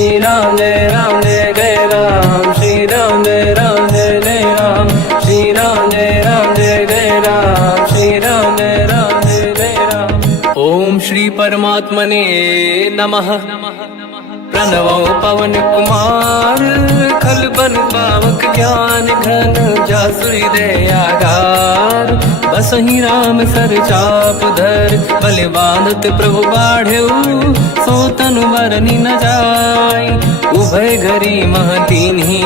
श्री राम जय जय राम, श्री राम जय जय राम, श्री राम जय जय राम, श्री राम जय जय राम। ओम श्री परमात्मने नमः। प्रणवो पवन कुमार, खल बन पावक ज्ञान घन, जासुरी दयागार। बसहि राम सर चाप धर, बल बांधत प्रभु बाढ़ऊ, सो तनु बरनि न जाय। उभय घरी महतीन्ही,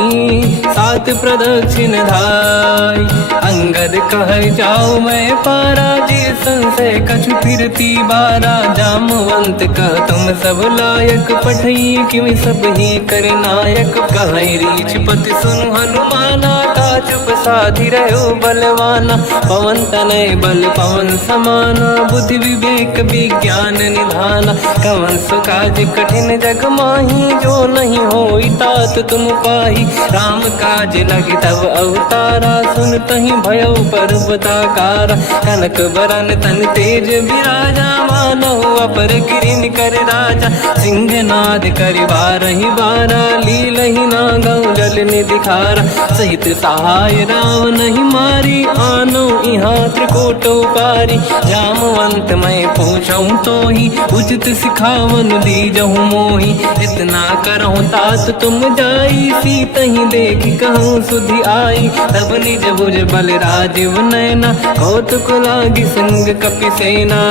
सात प्रदक्षिण धाय। अंगद कह जाओ मैं पारा, जी संशय कछु फिरती बारा। जामवंत कह तुम सब लायक, पठई किमि सब ही कर नायक। कहै रीछ पति सुनु हनुमाना, काचुप साधि रहो बलवाना। पवन तनय बल पवन समाना, बुद्धि विवेक विज्ञान निधाना। कवन सो काज कठिन जग माही, जो नहीं होई तात तुम पाही। राम काज लगे तब अवतारा, सुन तहि भयो पर्वताकारा। कनक बरन तन तेज विराजा, मानहु अपर किरिन कर राजा। सिंहनाद करि बारहि बारा, लीलहि नागौ जल निधि खारा। सहित सहाय राम नहीं मारी, आनो इहाँ त्रिकोटौ पारी। जामवंत मैं पूछऊँ तोहि, उचित सिखावन दीजहु मोहि। इतना करहु तात तुम जाई, सीतहि देखि कहूँ सुधि आई। तब निज भुज बल राजीव नयना, कौतुक लागी संग कपिसेना।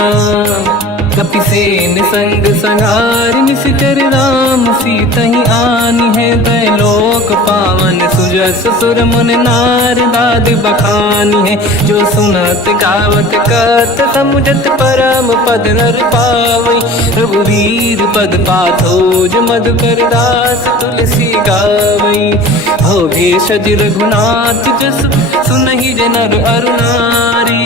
कपिसेन संग संहार, निशिचर राम सीतहि आनी है। दैलोक पावन सुजस सुर मुन नार, दाद बखानी है। जो सुनत गावत कहत, समुझत परम पद नर पावै। रघुवीर पद पाथोज, मधुकर दास तुलसी गावै। भोगेशज रघुनाथ जस, सुनहि जनर अरु नारी।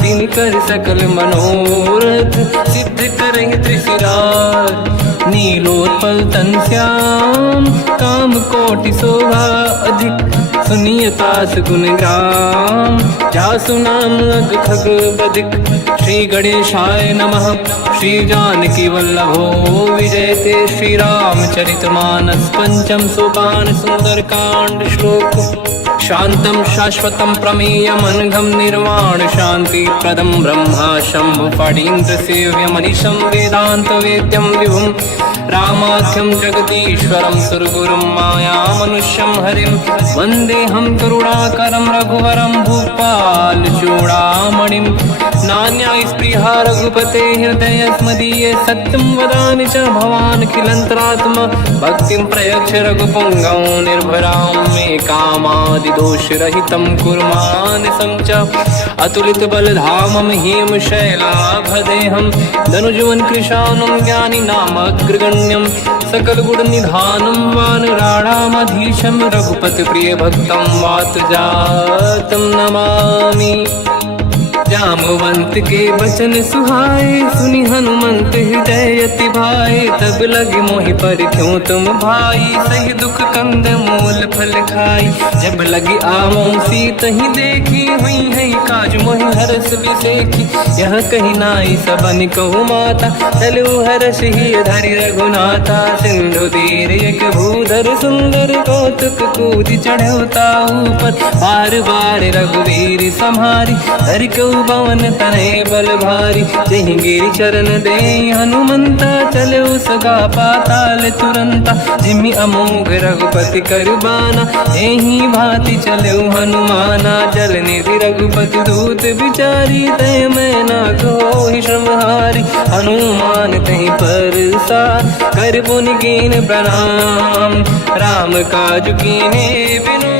तिन कर सकल मनोरथ, सिद्ध करहि त्रिशिरार। नीलोत्पल तन श्याम, काम कोटि शोभा अधिक। सुनिय तास गुण ग्राम, जासु नाम अग खग बदिक। श्री गणेशाय नमः। श्री जानकी वल्लभो विजयते, श्री रामचरित मानस। पंचम सोपान सुंदर कांड श्लोक। शांतं शाश्वतं प्रमेयमनघं, निर्वाण शांति प्रदं ब्रह्मा शंभु। फणीन्द्र सेव्यमनिशं, वेदांत वेद्यं विभुं। रामाख्यं जगदीश्वरं, सुरगुरुं मायामनुष्यं हरिं। वन्देऽहं करुणाकरं रघुवरं, भूपाल चूडामणिं। नान्यास्पृहा रघुपते हृदयस्मदीये, सत्यं वदामि च भवानखिलन्तरात्मा। भक्तिं प्रयच्छ रघुपुङ्गं, निर्भरां मे कामादिदोषरहितं कुर्मानसं च। अतुलित बलधामं हेम शैलाभदेहं, धनुजवन कृशानं ज्ञानी नामग्रगण्यं। सकल गुण निधानं वानराणामधीशं, रघुपति प्रिय भक्तं वातजातं नमामि। जामवंत के बचन सुहाए, सुनि हनुमंत हृदय अति भाए। तब लगे मोहि पर क्यों तुम भाई, सही दुख कंद मूल फल खाई। जब लगी आवों सीतहि देखी, हुई है काज मोहि हरस बिसेखी। यह कही नाई सबन कहु माता, चलु हरष ही धरि रघुनाथा। सिंधु तीर एक भूधर सुंदर, कौतुक कूदि चढ़ऊ ताऊ पर। बार बार रघुवीर सम्हारी, धरि कहु पवन तनय बल भारी। जहि गिरि चरण दे हनुमंता, चलो सगा पाताल तुरंता। जिमि अमोघ रघुपति कर बाना, एहि भांति चलो हनुमाना। जल निधि रघुपति दूत बिचारी, तय मैं ना कोहि श्रमहारी। हनुमान तहि परसा, कर पुनि कीन प्रणाम। राम काज कीन्हे बिनु,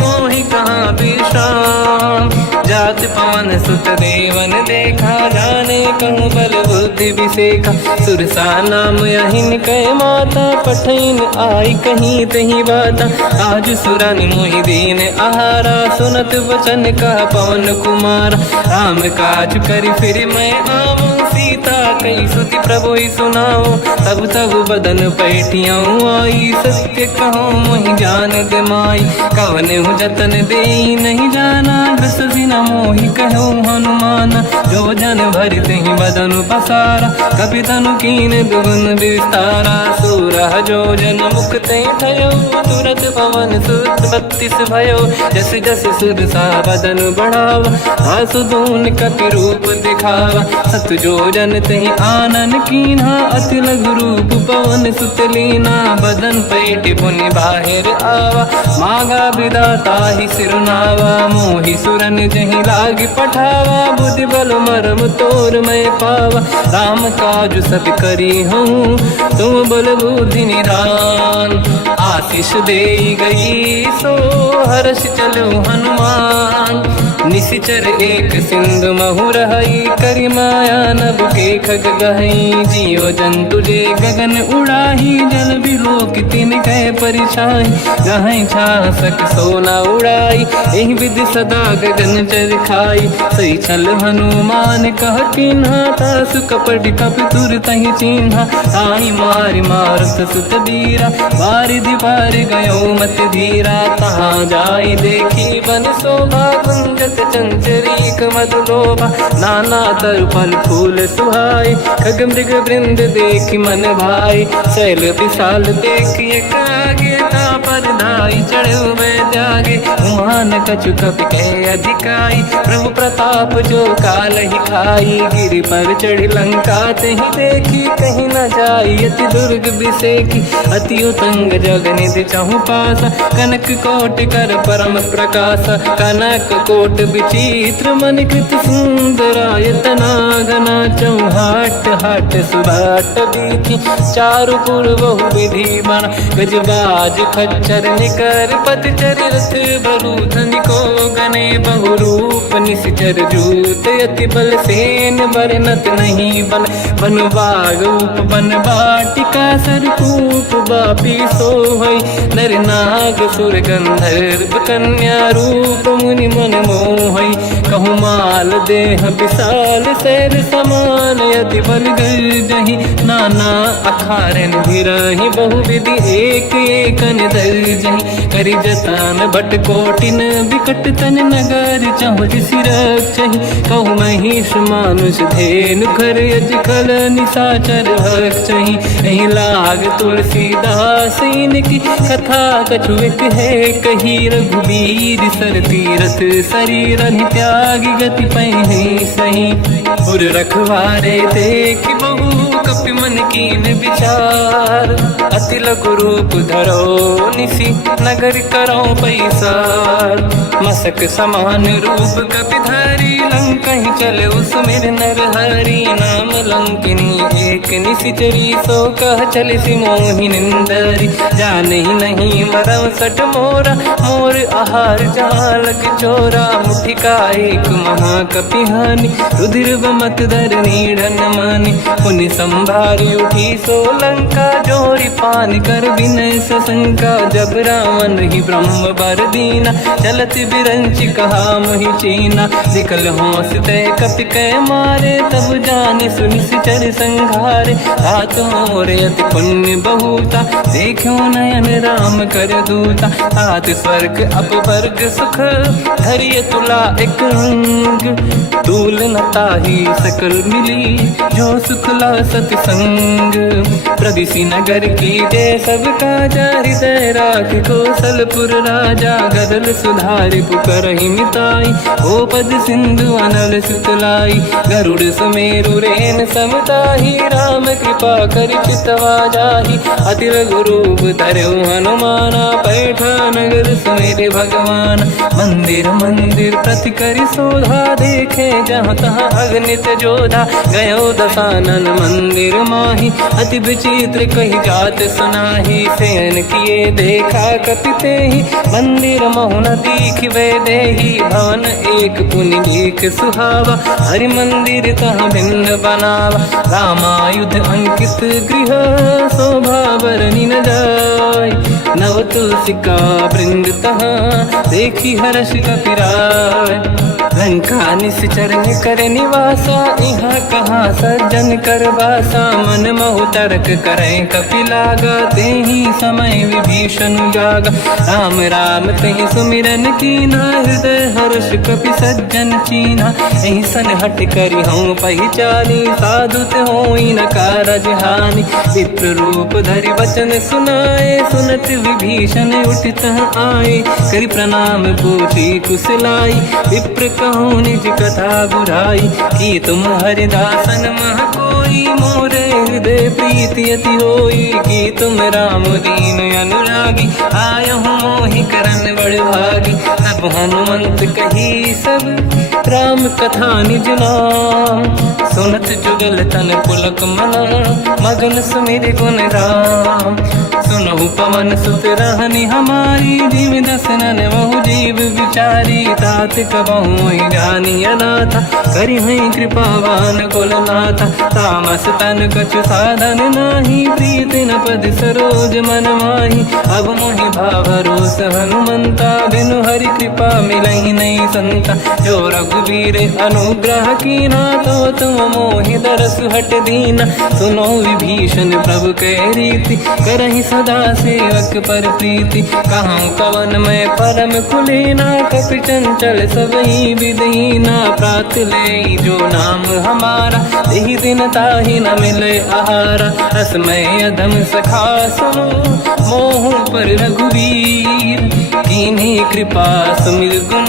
मोहि कहाँ विश्राम। जात पवन सुत देवन देखा, जाने कहूँ बल बुद्धि विसेखा। सुरसा नाम यहिन कै माता, पठैन आई कहीं तही बाता। आज सुरन मोहि दीन आहारा, सुनत वचन कह पवन कुमार। राम काज करि फिर मैं आवूं, सीता कई सुति प्रभु ही सुनाओ। तब तब बदन पैठियाँ आई, सत्य कहो मोहि जान दे माई। कवन हूँ जतन दे नहीं जाना, बिससी न मोहि कहो हनुमान। जो जन भरते ही बदन पसारा, कपि तनु कीन दुगुन विस्तारा। सूरह जो जन मुक्त भयो, तुरत पवन सुत 32 भयो। जस जस सुर सा बदन बढ़ावा, आसुदून कपि रूप दिखावा। सत जो जन तहि आनन कीन्हा, अति लघु रूप पवन सुत लीना। बदन पैठ पुनि बाहिर आवा, मागा विदाता ही सिरुनावा। मोहि सुरन जहि लाग पठावा, बुद्धि बल मरम तोर मैं पावा। राम काज सब करी हूँ, तुम बल बुद्धि निधान। आशीष दे गई सो हर्ष चलो हनुमान। निशिचर एक सिंधु महु रहई, करि माया नभ के खग गहई। जीव जंतु जे गगन उड़ाही, जल बिलोक तिन कह परिछाई। गहई छासक सोना उड़ाई, एहि विधि सदा गगन चर खाई। सही छल हनुमान कह किन्हा, तासु कपट कप तुर तहि चिन्हा। आई मारि मारत सुत बीरा, बारिधि पार गयो मत धीरा। तहाँ जाई देखी बन शोभा, गुंजत चंचरीक मधुलोभा। नाना तरु फल फूल सुहाई, खग मृग वृंद देखि मन भाई। शैल विशाल देखि एक आगे, तापर धाई चढ़ु मैं त्यागे। उमान कछु कपि कह अधिकाई, प्रभु प्रताप जो काल ही खाई। गिरि पर चढ़ी लंका तहि देखी, कहीं न जाई अति दुर्ग बिसेकी। अति उतंग जग निधि चहु पासा, कनक कोट कर परम प्रकाश। कनक कोट विचित्र मन कृत सुंदरायतना। घना चौहाट हाट सुभाट बीथी, चारु पुर बहु विधि बना। गजबाज खच्चर निकर पतचर, रथ बरु धनिको गने बहु रूप। निशिचर जूत अति बल सेन, बरनत नहीं बन। बन बाग उप बन बाटिका, सरकूप बापी सोहई। नर नाग सुर गंधर्व कन्या, रूप मुनि मन मोहई। कहु माल देह विशाल, शैर समान अति बल गर्जहि। नाना अखारन भिरहि, बहु विधि एक एकन दर्जहि। करि जतन भट कोटिन, बिकट तन नगर चहु जिसि रक्षहि। कहु महिष मानुष धेनु, खर यज खल निशाचर भक्षहि। एहि लाग तुलसीदास इनकी, कथा कछु एक है कही। रघुबीर सर तीरथ शरीर त्यागी, गति पहि सही। पुर रखवारे देखि बहु, कपि मन कीन विचार। अति लघु रूप धरो निसी, नगर करो पैसार। मसक समान रूप कपि धारी, लंका ही चले उसमें नर हरि। नाम लंकिनी एक निशिचरी, सो कह चले सि मोहि निंदरी। जान ही नहीं मरव सठ मोरा, मोर आहार जालक चोरा। मुठिका एक महाकपि हानि, रुधिर बमत धर नीढ़न मानि। पुनि संभारी उठी सो लंका, जोरी पान कर विनय सशंका। जब रावण ही ब्रह्म बर दीना, चलत बिरंचि कहा मोहि चीना। निकल होश तय कपि कै मारे, तब जानि सुनि सिचर संघारे। हाथ मोरे अति पुण्य बहुता, देखो नयन राम कर दूता। हाथ स्वर्ग अपवर्ग सुख, धरिय तुला एक अंग। तूल न ताहि सकल मिली, जो सुख ला सत संग। प्रदिशि नगर की जय सब काजा, हृदय राख कौशलपुर राजा। गदल सुधारि पुकरहि मिताई, ओ पद सिंधु अनल सुतलाई। गरुड़ सुमेरु रेन समताहि, राम कृपा करि चितवा जाहि। अति लघु रूप धरौ हनुमाना, पैठा नगर सुमेरे भगवान। मंदिर मंदिर प्रति करि शोधा, देखे जहाँ तहाँ अगणित जोधा। गयो दशानन मंदिर माहि, अति विचित्र कही जात सुनाहि। शयन किए देखा कपि तेहि, मंदिर महु न दीखिबे देहि। भवन एक पुनि दीख सुहावा, हरि मंदिर तहाँ भिन्न बनावा। रामायुध अंकित गृह, शोभा बरनि न जाय। नव तुलसिका वृंद तहाँ, देखी हर्ष कपि राय। लंका निश्चर कर निवासा, यहाँ कहाँ सज्जन कर वासा। मन महु तर्क करें कपिलागा, तेहि समय विभीषण जागा। राम राम तेहि सुमिरन कीना, हृदय हर्ष कपि सज्जन चीना। एहि सन हट करि हूँ पहिचानी, साधु होई न कारज हानि। विप्र रूप धरि वचन सुनाए, सुनत विभीषण उठित आए। करि प्रणाम पूछी कुशलाई, विप्र कहूँ निज कथा बुराई। कि तुम हरिदासन मह कोई, मोरे हृदय प्रीति अति होई। कि तुम राम दीन अनुरागी, आयहु मोहि करन बड़ भागी। तब हनुमंत कही सब राम कथा निज नाम, सुनत जुगल तन पुलक मना, मगन सुमिर गुण राम। सुनहु पवन सुत रहनि हमारी, जीव दसनन महु जीव विचारी। तात कबहु जानी अनाथा, करि हैं कृपावान कुलनाथा। तामस तन कछु साधन नाही, प्रीति न पद सरोज मन माही। अब मोहि भावरोस हनुमंता, बिनु हरि कृपा मिलहि नहीं संता। जो रघुवीर अनुग्रह कीना, तो तुम मोहि दरस हट दीना। सुनो विभीषण प्रभु के रीति, करहि सदा सेवक पर प्रीति। कहूँ कवन मैं परम कुलीना, कपि चंचल सबहि विदहीना। प्रात ले जो नाम हमारा, तेहि दिन ताहि न मिले आहारा। रसमय अधम सखा सुनो, मोह पर रघुवीर। कीन्ही कृपा सुमिर गुण,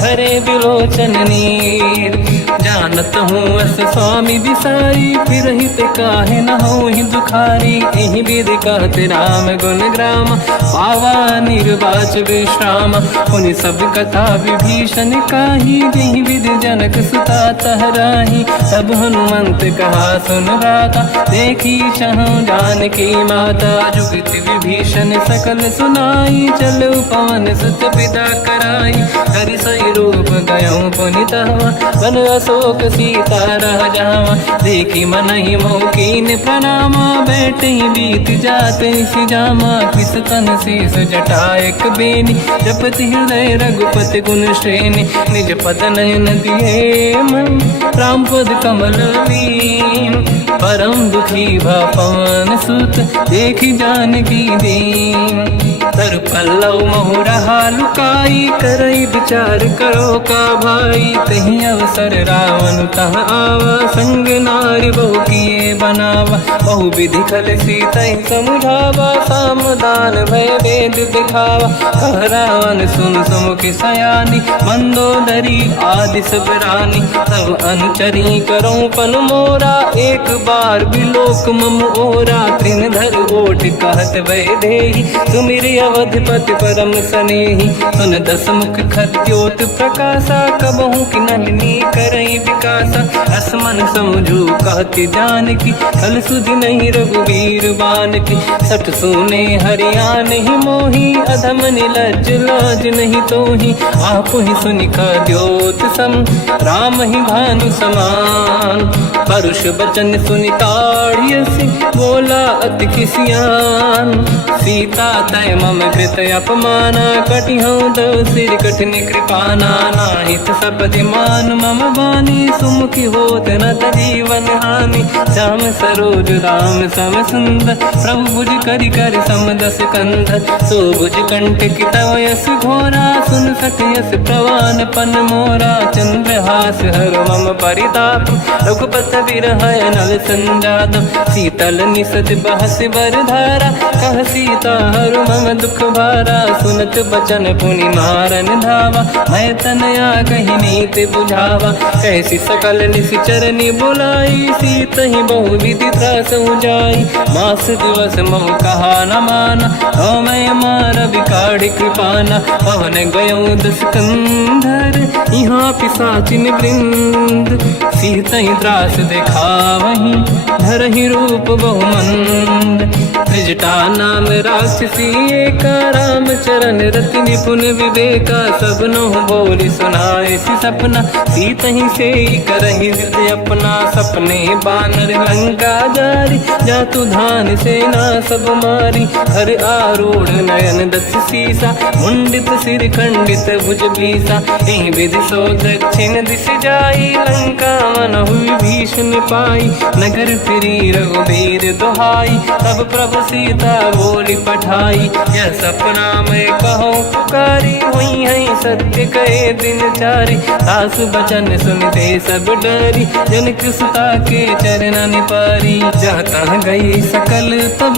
हरे बिलोचन नीर। जानत हूँ अस स्वामी बिसाई, फिर हित काहे न हो ही दुखारी। एहि विधि कहते राम गुण ग्राम, पावा निर्वाच विश्राम। पुनि सब कथा विभीषण काही, जेहि विधि जनक सुता तहराही। तब हनुमंत कहा सुन राता, देखी चहु जानकी माता। जुगति विभीषण सकल सुनाई, चलो पवन सुत पिता कराई। हरि सही रूप गयो पुनि तहवा, बन अशोक सीता रह जावा। देखी मनहि मोह कीन प्रणामा, बैठे बीत जाते सिजामा। किस तन शीस जटा एक बेनी, जपति हृदय रघुपति गुण श्रेणी। निज पद नयन दिए मन, राम पद कमल लीन। परम दुखी भा पवन सुत, देखी जानकी दीन। तर पल्लव महु रहा लुकाई, करई विचार करो का भाई। तहि अवसर रावण तह आवा, संग नारी बहु किए बनावा। बहु विधि खल सीतहि समुझावा, सामदान भय वेद दिखावा। कह रावण सुन सुमुख सयानी, मंदोदरी आदि सब रानी। सब अनुचरी करो पन मोरा, एक बार बिलोक मम ओरा। तृण धर ओठ कहत भय देहि, सुमिर अवधपति परम सनेहि। सुन दस मुख खद्योत प्रकाशा, कबहु कि नलिनी करई विकासा। असमन समझू कहति जानकी, खल सुधि नहीं रघुवीर बानकी। सठ सुने हरियाण ही मोही, अधम निलज्ज लाज नहीं तोही। आप ही सुनि खद्योत सम, राम ही भानु समान। परुष बचन सुनि ताड़ियसि, बोला अति किसियान। सीता तय मम कृत अपमाना, कटिहउँ दो सिर कठिन कृपाना। नाहित सपदि मान मम बानी, सुमुखी होत न जीवन हानि। श्याम सरोज राम सम सुंदर, प्रभु भुज करि कर सम दस कंधर। सो भुज कंठ की तव यस घोरा, सुन सठ यस प्रवान पन मोरा। चंद्रहास हर मम परिताप, रघुपत बिरहय नल संजात। शीतल निसत बहस बर धारा, कह सीता हर मम दुख भारा। सुनत बचन पुनि मारन धावा, मैं तनया कही नीति बुझावा। कैसी सकल निश्चरनि बुलाई, सीतहि बहु विधि त्रासउ जाई। मास दिवस मोह कहा न माना, तो मैं मार बिकाढ़ कृपाना। पवन गयो दस कंधर, यहाँ पिशाचिन वृंद। सीतहि त्रास दिखावहीं, धरहि रूप बहुमंद। त्रिजटा नाम राक्षसी एका, राम चरण रति निपुण विवेका, सबनो बोली सुनाए सी सपना, सीत ही से करहि हृदय अपना, सपने बानर लंका जारी, जातु धान सेना सब मारी, हर आरूढ़ नयन दस सीसा, मुंडित सिर खंडित भुज बीसा, एहि विधि सो दक्षिण दिश जाई, लंका मनहु विभीषण पाई, नगर फिरी रघुबीर दुहाई, तब प्रभु सीता बोली पठाई, यह सपना मैं कहो पुकारी, हुई है सत्य कहे दिन चारी, सास बचन सुनते सब डरी, जनक सुता के चरण निपारी, जहाँ तहाँ गई सकल तब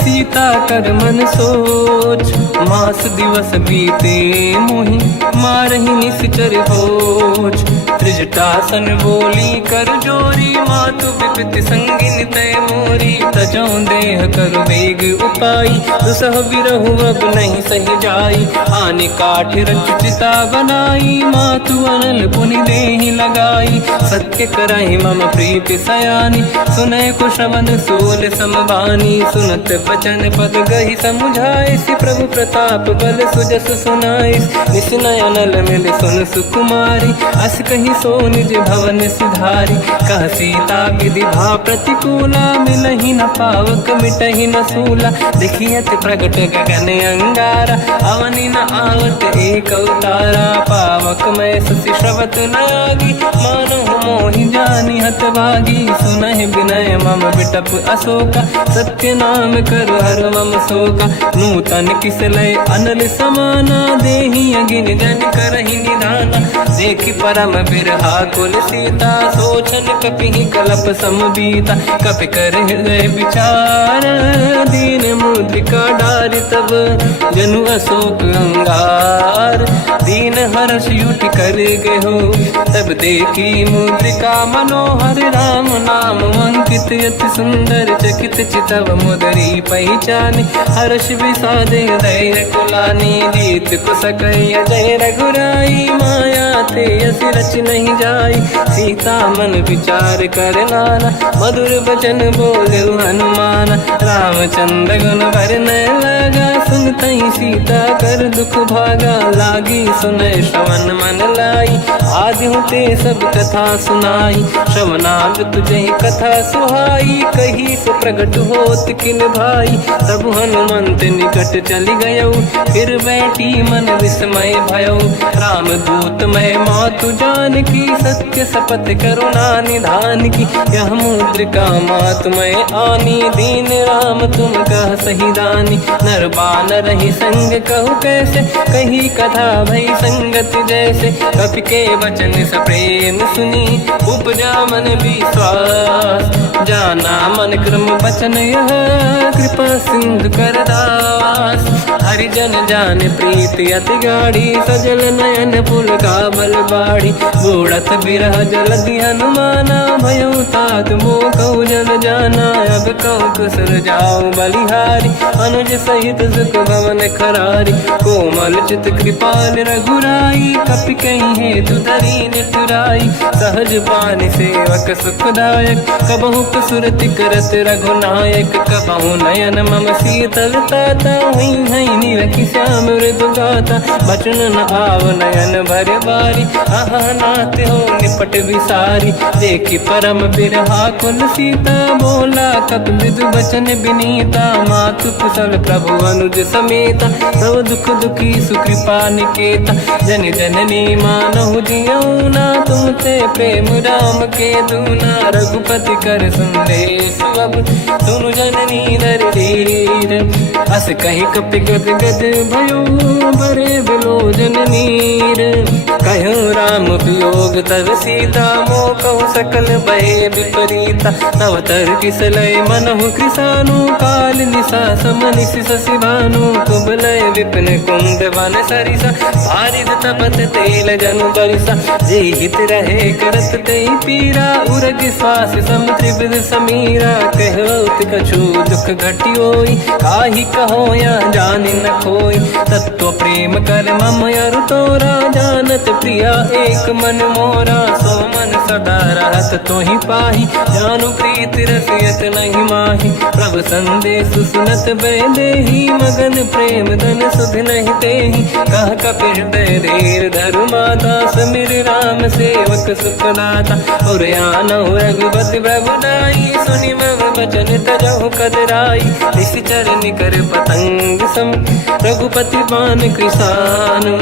सीता कर मन सोच, मास दिवस बीते मोहि मारहि निश्चर होच, त्रिजटासन बोली कर जोरी, मातु विपति संगिन तय मोरी, तजौ देह कर वेग उपाई, दुसह बिरहु अब नहीं सही जाई, आने काठ रचिता बनाई, मातु अनल पुनि देहि लगाई, सत्य करहि मम प्रीति सयानी, सुनय को श्रवण सोल समबानी, सुनत बचन पद गहि समुझाए, सि प्रभु प्रताप बल सुजस सुनाई, निसनय अनल मिल सुन सुकुमारी, अस कहि सो निज भवन सिधारी, कह सीता विधि भा प्रतिकूला, मिलहि न पावक मिटहि न सूला, देखियत प्रगट गगन अंगारा, अवनि न आवत एक अवतारा, पावक मैं ससि श्रवत न आगी, मानो मोहि जानि हतभागी, सुनहि विनय मम विटप अशोका, सत्य नाम कर हर मम शोका, नूतन किसलय अनल समाना, देहि अगिन जन करहि निधाना, देखि परम बिरहा कुल सीता, सोचन कपिहि कलप समबीता, कपि कर हृदय विचार, दीन मुद्रिका डारि तब जनु अशोक अंगार, दीन हर्ष युति कर गयो, तब देखी मुद्रिका मनोहर, राम नाम अंकित अति सुंदर, चकित चितव मुदरी पहचान, हर्ष विषाद हृदय कुलानी, जीत को सकय जय रघुराई, माया ते अस रच नहीं जाई, सीता मन विचार कर नाना, मधुर बचन बोले हनुमान, रामचंद्र गुण वरनय लगा, सुनतहि सीता कर दुख भागा, लागी सुनय श्रवण मन लाई, आदि होते सब कथा सुनाई, श्रवणाग तुझहि कथा सुहाई, कही सो प्रगट होत किन भाई, तब हनुमंत निकट चली गयो, फिर बैठी मन विस्मय भयो, राम दूत मैं मातु जान की, सत्य शपथ करुणा निधान की, यह मुद्रिका मातु मैं आनी, दीन राम तुम कह सही दानी, नर बानर ही संग कहु कैसे, कही कथा भई संगति जैसे, कपि के वचन सप्रेम सुनी, उपजा मन विश्वास, जाना मन क्रम बचन यह, कृपा सिंधु कर दास, हरिजन जान प्रीति अति गाढ़ी, सजल नयन पुल का बल बाढ़ी, बूढ़त बिरह जलधि हनुमाना, भयो तात मो कहु जन जाना, अब कहु कुसुर जाओ बलिहारी, अनुज सहित सुख भवन खरारी, कोमल चित कृपाल रघुराई, कपि कहीं हेतु धरी निठुराई, सहज पानि सेवक सुखदायक, कबहु कुसुरति करत रघुनायक, कबहु नयन मम शीतल ताता, हुई है निरखि श्याम मृदु गाता, बचन न आव नयन भर बारी, आहा नाथ हो निपट विसारी, देखी परम बिरहा कुल सीता, बोला कप विदु बचन बिनीता, मातु कुशल प्रभु अनुज समेता, सब दुख दुखी सुकृपा निकेता, जन जननी मानहु जियौना, तुम ते प्रेम राम के दूना, रघुपति कर संदेश अब सुनु जननी दर धीर, अस कहि कपि गद गद भयो, बरे बिलोचन नीर, कहो राम वियोग तब सीता, मो कहु सकल भय विपरीता, तव तर किसलय मनहु कृसानु, काल निशा समनिशि शशि भानु, कुबलय विपिन कुंद वन सरिसा पारिद तपत तेल जनु बरिसा जे हित रहे करत ते पीरा उरग श्वास सम त्रिविध समीरा कहत कछु दुख घटियोई काहि कहो या जान न खोई तत्व प्रेम कर मम अरु तोरा जानत प्रिया एक मन मोरा सो मन सदा रहत तोहि पाहि जानु प्रीत रसियत नहीं माहि प्रभु संदेश सुनत बैदेही मगन प्रेम धन सुध नहीं तेहि कह कपिल धीर धरु माता समिर राम सेवक सुखदाता और आनौ रघुपति प्रभु दाई सुनि मम वचन तजहु कदराई निश्चर निकर पतंग सम रघुपति पान कृसानु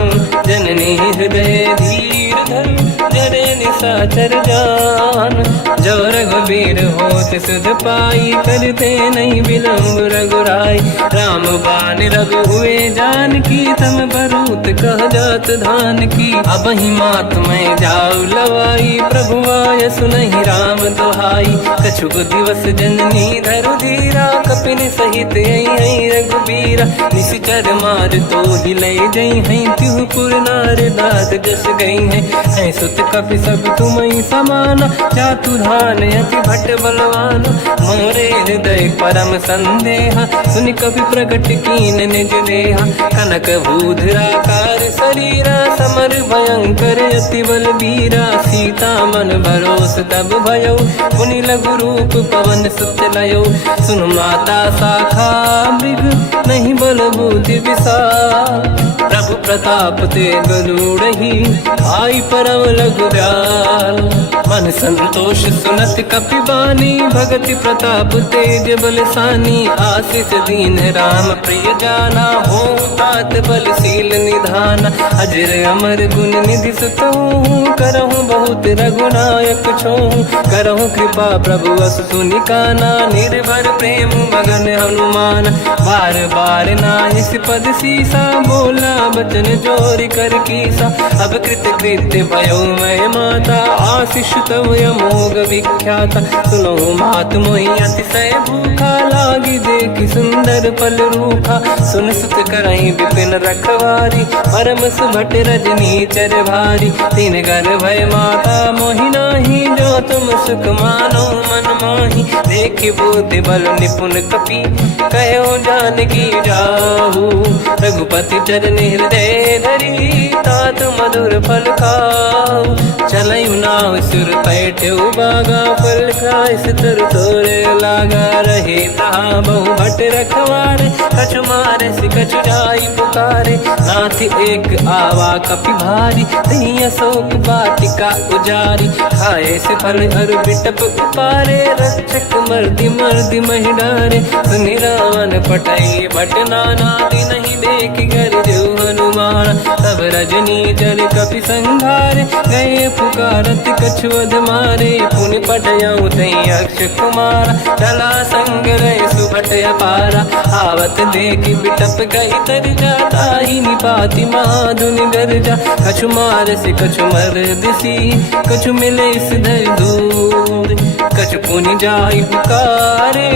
जननी हृदय धीर धरु जरे निशाचर जान जो रघुबीर होत सुध पाई करते नहीं विलंब रघुराई राम बान रघु हुए जान की तम बरूत कह जात धान की अब ही मात में जाऊ लवाई प्रभु आय सुनहि राम दोहाई कछुक दिवस जननी धरु धीरा कपिन सहित आई रघुबीरा निश्चर मार तो ही ले जई हैं तिहुपुर नार दाद जस गई है सुत कपि सब तुम समाना चातुधान अति भट्ट बलवान मोरे हृदय परम संदेहा सुनि कपि प्रकट कीन निज देहा कनक भूधराकार शरीरा समर भयंकर अति बलबीरा सीता मन भरोस तब भयो मुनि लघु रूप पवन सुत लयो सुन माता शाखा मृग नहीं बल बुद्धि विशाल प्रभु प्रताप ते गरुड़हि आई परम लघु दयाल मन संतोष सुनत कपि बानी भगति प्रताप तेज बलसानी आशीष दीन राम प्रिय जाना हो तात बलशील निधान अजर अमर गुण निधि सुतहु करहु बहुत रघुनायक छोहु करहु कृपा प्रभु अस सुनि काना निर्भर प्रेम मगन हनुमान बार बार नाहिस पद सीसा बोला बचन जोरि कर कीसा अब कृत कृत्य भयो मैं माता आशीष तव अमोघ विख्याता सुनो मात मोहि अतिशय भूखा लागी देखि सुंदर पल रूखा सुन सुत करहि विपिन रखवारी परम सुभट रजनी चर भारी तीन घर भय माता मोहि नाही जो तुम सुख मानो मन माही देखि बुद्धि बल निपुण कपि कहो जानकी जाहू रघुपति चरण हृदय धरी तात मधुर फल खाऊ चलयु नाव सुर पैठ्यु बागा फल खाय सितर तोरे लागा रहे तहा बहु भट रखवारे कछु मारे सि कछु जाई पुकारे नाथ एक आवा कपि भारी तही अशोक वाटिका उजारी खाए से फल अरु बिटप उपारे रक्षक मर्दि मर्दि महि डारे सुनि रावण पटई भट नाना नहीं देख घर जो हनुमान तब रजनी चर कपि संघारे गए पुकारत कछुअध मारे पुनि पटयऊ तई अक्ष कुमार चला संग रहे सुभट अपारा आवत देखि बिटप गई तर जाता ही निपाति माधुनि गर्जा कछु मार से कछु मर दिसी कछु मिले इस धर दूर कछु पुनि जाई पुकारे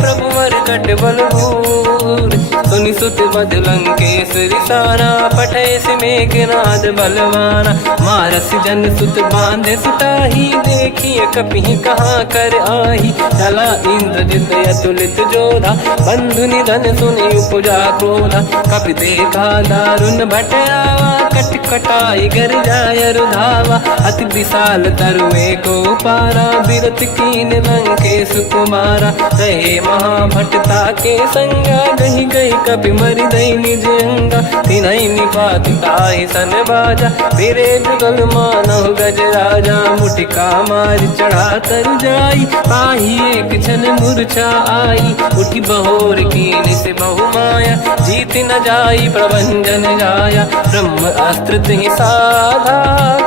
प्रभु वर कट बलभूर सुनि सुत बद लंकेश्वरी सारा पठे से मेघनाद बलवाना मारस जन सुत बांधे सुताही देखिए कपि कहाँ कर आही चला इंद्रजित अतुलित जोधा बंधु निधन सुनि उपजा क्रोधा कपि देखा दारुण भट आवा कट कटाई गर जाय रुधावा अति विशाल तरुए को पारा बिरत कीन लंकेश कुमारा रहे महाभटता के संगा गही गई कपि मरि दई निज अंगा तिनहि निपात ताहि सन बाजा फिरे जुगल मानव गज राजा मुटिका मार चढ़ा तर जाई पाही एक क्षण मूर्छा आई उठी बहोर कीन से बहु माया जीत न जाई प्रभंजन जाया ब्रह्म अस्त्र तिहि साधा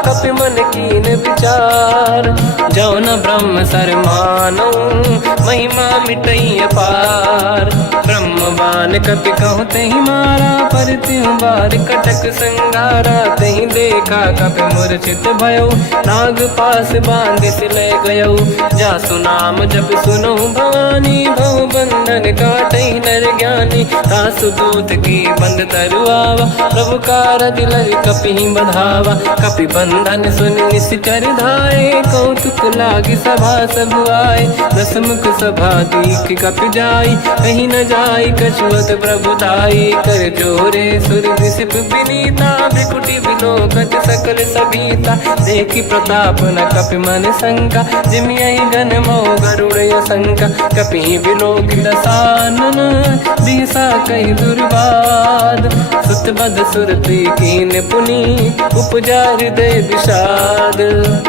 कपि मन कीन विचार जौन ब्रह्म सर मानौ महिमा मिटई अपार ब्रह्म बान काल कपि कहूँ तही मारा, पर त्यों बार कटक संगारा। तही देखा कपि मूर्छित भयो, नाग पास बांध से ले गयो। जासु नाम जब सुनो भवानी, भव बंधन काटहि नर ज्ञानी। तासु दूत की बंद तरुआवा, प्रभु कारज लग कपि बधावा। कपि बंधन सुन निश्चर धाये, कौतुक लागी सभा सब आए। दसमुख सभा दीख कपि जाई, कहीं न जाई कछुअत प्रभुताई। कर जोरे सुर दिसिप विनीता, भ्रिकुटि विलोकत सकल सबीता। देखी प्रताप न कपि मन शंका, जिमियहि गन मोह गरुड़ शंका। कपि विलोक दसानन, दिशा कहि दुर्वाद। सुत बद सुरति कीन पुनि, उपजा हृदय विषाद।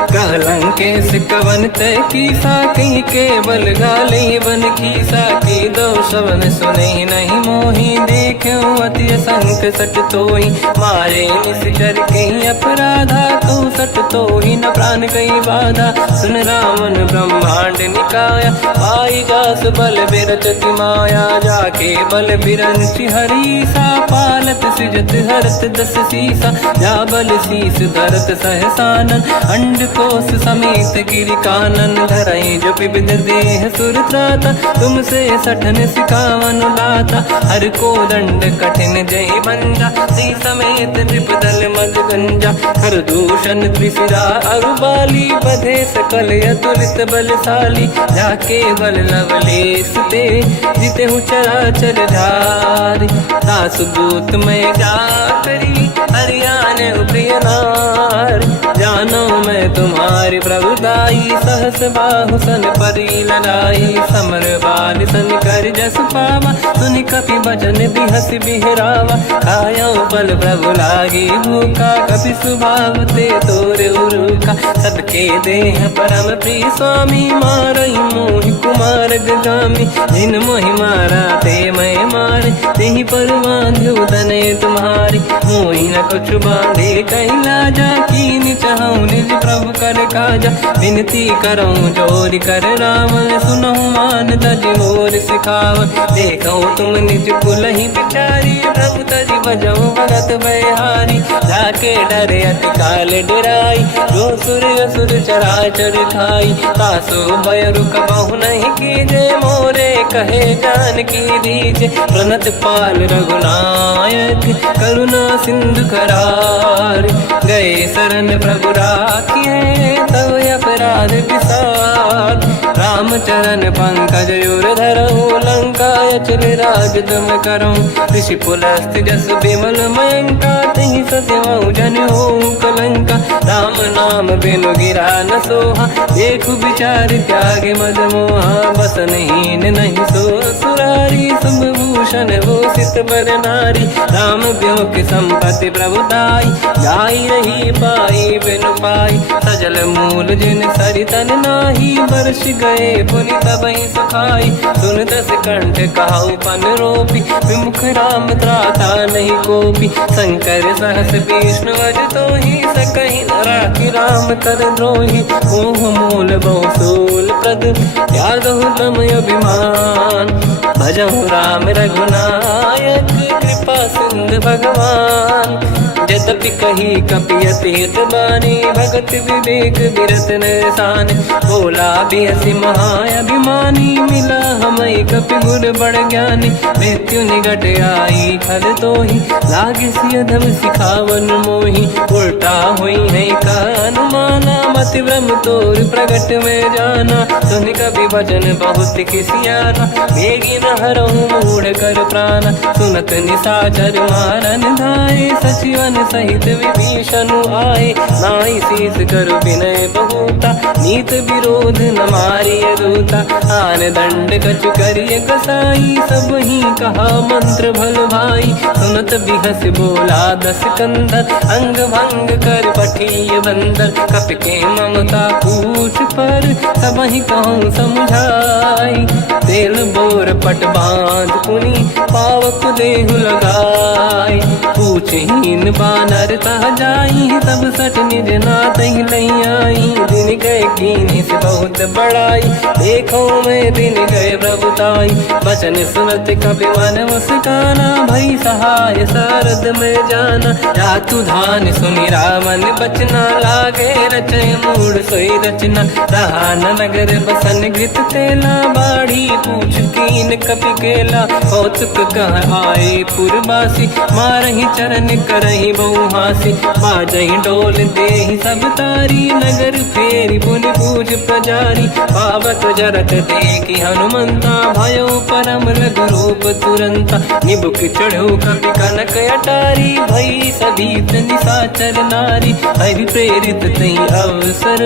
कहलंकेश कवन तय कीसा, कहीं केवल गाली बन खीसा। की दो शवन सुने नहीं मोही, देखूं अति संत सट तोहि। मारे निश्चर कहीं अपराधा, तो सट तोहि न प्राण कहीं बाधा। सुन रावण ब्रह्मांड निकाया, पाई जास बल बिरचति माया। जाके बल बिरंचि हरीसा, पालत सृजत हरत दस सीसा। जा बल शीस धरत सहसानन, अंड कोश समेत गिरि कानन। धरई जो विविध देह सुर त्राता, तुमसे सठन सिखावन लाता। हर को दंड कठिन जय बंजा, सी समेत नृपदल मद गंजा। हर दूषण त्रिशिरा अरुबाली, बधे सकल अतुलित बलशाली। जाके बल लवलेश ते, जितेहु चराचर धारी। दास दूत में जा करी, हरियाण प्रिय नार। जानो मैं तुम्हारी प्रभुताई, सहस बाहु सन परी लड़ाई। समर बाल सन कर जस पावा, सुनि कपि बचन बिहस बिहरावा। खायो बल प्रभु लागी भूखा, कपि स्वभाव ते तोरे उरुका। सबके देह परम प्रिय स्वामी, मारई मोहि कुमार गगामी। जिन मोहि मारा ते मैं मारे, तेहि पर बांधु तने तुम्हारी। मोहि न कुछ बांधे कहीं लाजा, कीनि चाहूं निज प्रभु कर काजा। विनती करऊं जोरि कर रावण, सुनहु मान तज मोर सिखावन। देखो तुम निज कुलहि बिचारी, प्रभु तज बजऊं भगत बयहारी। जाके डरे अति काल डराई, जो सुर असुर चराचर खाई। तासो भय रुक बहु नहीं कीजे, मोरे कहे जान की दीजे। प्रणत पाल रघुनायक, करुणा सिंधु करार। गए शरण प्रभु राखिए, तब अपराध विसार। रामचरण पंकज उर धरऊं, लंका अचल राज तुम करऊं। ऋषि पुलस्त जस विमल मयंका, तहि सत्यमऊ जन होऊं कलंका। राम नाम बिनु गिरा न सोहा, देखु विचार त्यागे मद मोहा। बसनहीन नहीं सो सुरारी, शुभ भूषण भूषित बर नारी। राम ब्यों की संपत्ति प्रभुताई, जाई रही पाई बिनु पाई। सजल मूल जिन सरितन नाही, बरस गए पुनि तबहि सुखाई। सुन दस कंठ कहाऊ पन रोपी, विमुख राम त्राता नहीं कोपी। शंकर सहस विष्णु अज तोहि, सकहि न राखि राम कर द्रोही। मोह मूल बहु सूल प्रद, त्यागहु तम अभिमान। भजहु राम रघुनायक, कृपा सिंधु भगवान। यद्यपि कही कपि अति हित बानी, भगत विवेक बिरत निशान। बोला बिहसि महाअभिमानी, मिला हमई कपि गुर बड़ ज्ञानी। मृत्यु निकट आई खल तोहि, लागे सिय धम सिखावन मोहि। उल्टा हुई है का अनुमाना, मति ब्रह्म तोर प्रगट में जाना। सुन कपि भजन बहुत खिसियाना, बेगी न हरहु मूढ़ कर प्राण। सुनत निशाचर मारन धाये, सचिवन सहित विभीषण आए। नाई शीस कर विनय बहुता, नीत विरोध न मारिय दूता। आन दंड कछु करिय कसाई, सब ही कहा मंत्र भल भाई। सुनत बिहस बोला दस कंदर, अंग भंग कर पठिय बंदर। कपि के ममता पूछ पर, सब ही कहूँ समझाई। तेल बोर पट बांध पुनि, पावक देहु लगाई। पूछहीन वानर तह जाई, सब सट निज नाथ ही लई आई। दिन गए कीनी से बहुत बड़ाई, देखो मैं दिन गए प्रभुताई। बचन सुनत कपि मन मुस्काना, भई सहाय सारद में जाना। जातु धान सुनि रामन बचना, लागे रचय मूड सोई रचना। रहा न नगर बसन घृत तेला, बाढ़ी पूछ कीन कपि केला। कौतुक कह आए पुरवासी, मारहि चरण करहि बहु हासी। बाजहि डोल देहि सब तारी, नगर फेरी पुनि पूज प्रजारी। पावत जरत देखि हनुमंता, भयो परम लघु रूप तुरंता। निबुक चढ़ो कपि कनक अटारी, भई सभीत निशाचर नारी। हरि प्रेरित तई अवसर,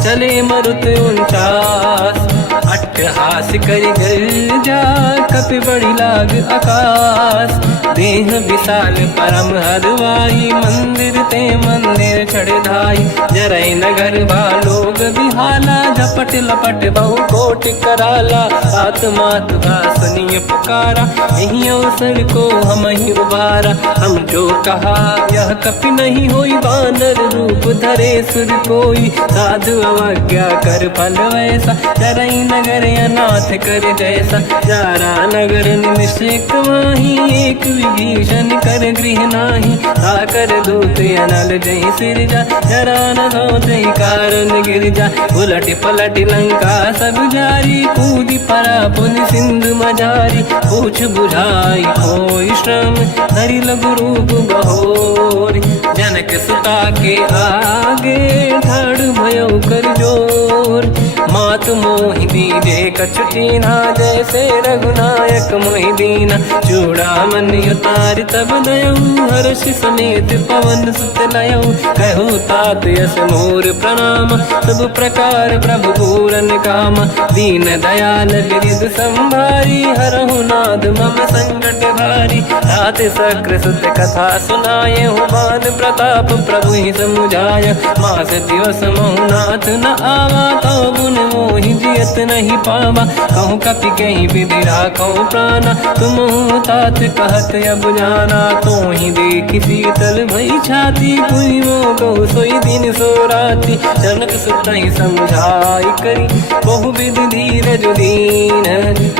चले मरुत 49। अट्टहास करि गर्जा, कपि बड़ी लाग आकाश। देह विशाल परम हरवाई, मंदिर ते मंदिर चढ़ धाई। जरई नगर बालोग बिहाला, झपट लपट बहु कोट कराला। आत्मात सुनिय पुकारा, यही अवसर को हम ही उबारा। हम जो कहा यह कपि नहीं होई, वानर रूप धरे सुर कोई। साधु अवज्ञा कर फल वैसा, जरई नगर अनाथ कर जैसा। जारा नगर निमिषेक माही, एक विभीषण कर गृह नाही। आकर दूत अनल जय सिरजा, जरा न सोते कारण गिरजा। उलट पलट लंका सब जारी, कूदी परा पुन सिंधु मजारी। पूछ बुझाई कोई श्रम, धरि लघु रूप बहोरी। जनक सुता के आगे, ठाड़ भयो कर जोर। मात मोहि दीजे कछु कीन्हा, जैसे रघुनायक मोहि दीना। चूड़ामणि उतारि तब दयऊ, हर्ष समेत पवन सुत लयऊ। कहु तात यस मोर प्रणाम, सब प्रकार प्रभु पूरन काम। दीन दयाल गिरिधि संभारी, हरहु नाथ मम संकट भारी। तात सकृ सुत कथा सुनाए, मान प्रताप प्रभु ही समुझाय। मास दिवस महु नाथ न आवा, तौ गुण मोहि जियत नहीं पावा। कहूँ कपि कहीं विधि राखौ प्राणा, तुम तात कहत अब जाना। तो ही देखि शीतल भई छाती, कोई मो कहु सोई दिन सो राति। जनक सुतहि समझाई करी, बहु विधि धीरज दीन।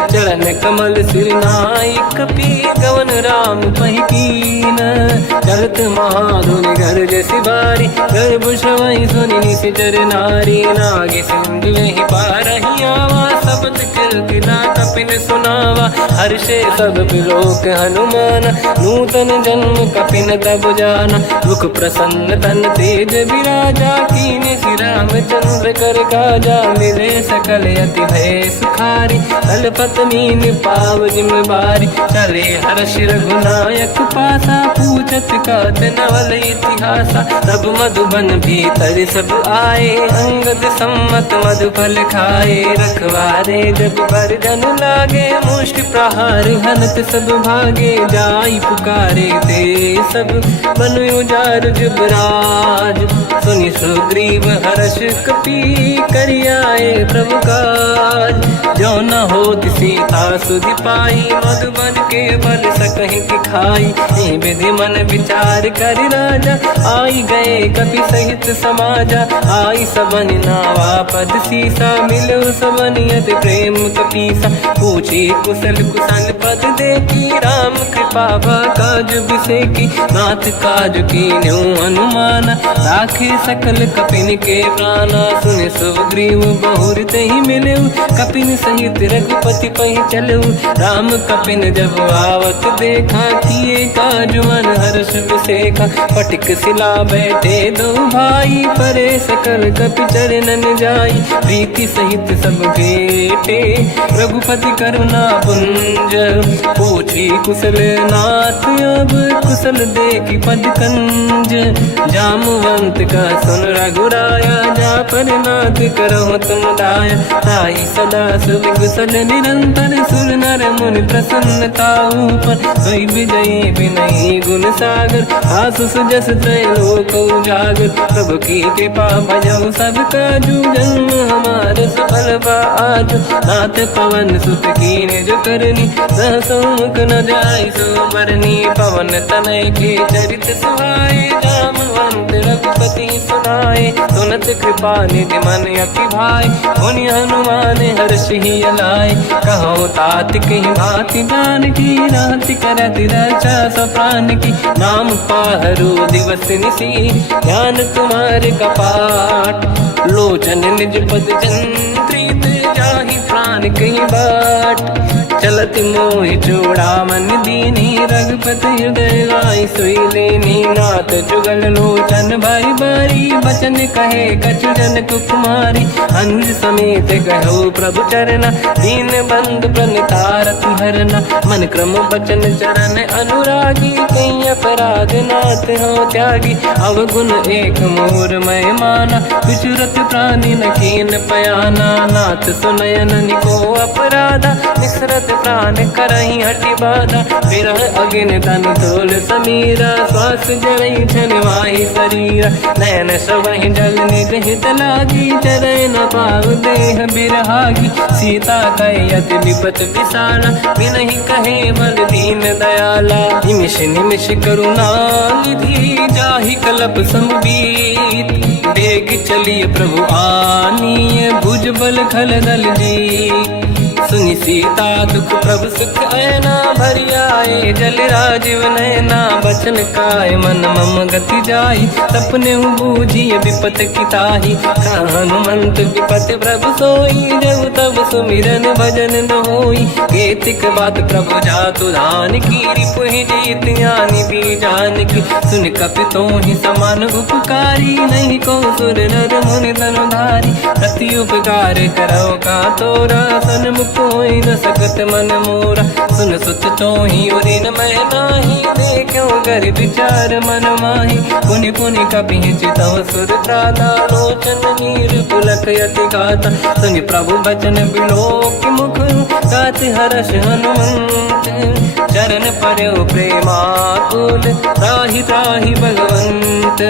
चरण कमल सिर नाई, कपि गवन राम पहि कीन। चलत महाधुनि गरज सिबारी, गर्भ श्रवहि सुनि निशिचर नारी। नागे सिंधु ही पारहि आवा, शब्द कीर्ति ना कपिन सुनावा। हर्षे सब बिलोक हनुमान, नूतन जन्म कपिन तब जाना। मुख प्रसन्न तन तेज विराजा, कीने श्री रामचंद्र कर काजा। मिले सकल अति भय सुखारी, कलपत मीन पाव जिम बारी। चले हर्ष रघुनायक पासा, पूछत कात नवल इतिहासा। तब मधुबन भीतर सब आए, अंगद सम्मत मधुफल खाए। रखवारे जब बरजन लागे, मुष्टि प्रहार हनत सब भागे। जाई पुकारे ते सब, बनु उजार जुबराज। सुनि सुग्रीव हर्ष कपि, करियाए प्रभु काज। जो न होत सीता सुधि पाई, मधुबन के बल सकहि खाई। हे विधि मन विचार कर राजा, आई गए कपि सहित समाजा। आई सबन नावा पद सीसा, मिलो सबन यति प्रेम कपीसा। पूछी कुशल कुशल पद देखी, राम कृपा काज बिसेकी। नाथ काज कीन्हु हनुमाना, राखे सकल कपिन के प्राणा। सुनि सुग्रीव बहुर तेहि मिलऊ, कपिन सहित रघुपति पहि चलऊ। राम कपिन जब आवत देखा, किए काज मन हर्ष बिसेखा। पटिक सिला बैठे दो भाई, परे सकल कपि चरणन जाई। प्रीति सहित सब भेटे, रघुपति करुणा पुंज। पूछी कुशल नाथ अब, कुशल देखि पद कंज। जामवंत का सुन रघुराया, जा पर नाथ करहु तुम दाया। ताई सदा सुख कुशल निरंतर, सुर नर मुनि प्रसन्नता ऊपर। सोई विजयी विनयी गुण सागर, आसु सुजस त्रैलोक उजागर। प्रभु की कृपा भजऊ सब काजू, जन्म हमार सफल बा आज। नाथ पवन सुत कीन्ह जो करनी, सहसो मुख न जाय सो बरनी पवन तनय के चरित सुहाए जामवंत रघुपति सुनाए सुनत कृपा निधि मन अति भाई मुनि हनुमान हर्ष ही अलाय कहो तात कहीं भांति जान की राति करत रक्षा सब प्राण की नाम पाहरो दिवस निसी ध्यान तुम्हारे कपाट लोचन निज पद जंत्रित जाहि प्राण कहीं बाट चलत मोहि चूड़ामन दीनी रघुपति हृदय लाई सोई लेनी नाथ जुगल लोचन बारी बारी बचन कहे कछु जन कुमारी हंस समेत कहो प्रभु चरना दीन बंद प्रणितारत हरना मन क्रम बचन चरण अनुरागी कहीं अपराध नाथ हो त्यागी अवगुण एक मोर मैं माना विचुरत प्राणी न कीन पयाना नाथ सुनयन निको अपराधा निसरत प्राण करही हटि बाधा विरह अगिन तन तोल समीरा श्वास जरई छन वाही शरीरा नयन सबहि जल निज हित लागी चरय न पाव देह बिरहागी सीता कहे अति विपत विसाला बिनहि कहे बल दीन दयाला निमिष निमिष करुणा निधि जाहि कलप समबीत बेग चलिए प्रभु आनीय भुज बल खल दल जी सुनि सीता दुख प्रभु सुख ऐना भरि आए जल राजीव नैना बचन काय मन मम गति जाई सपने बूझिए विपत किताही हनुमंत विपत प्रभु सोई जब तब सुमिरन भजन न होई केतिक बात प्रभु जातु धान की रिपुहि जीत ज्ञानी भी जान की सुन कपितो ही समान उपकारी नहीं को सुर नर मुनि तनुधारी प्रति उपकार करो का तोरा सन्मुख कोई न सकत मन मोरा सुन सुत चोही उरी न मैं नाही देखो कर विचार मन माही पुनि पुनि कपि चितव सुर त्राता लोचन नीर पुलक यति गाता सुनि प्रभु बचन बिलोक मुख गात हर्ष हनुमंत चरण पर्यो प्रेमाकुल त्राहि त्राहि भगवंत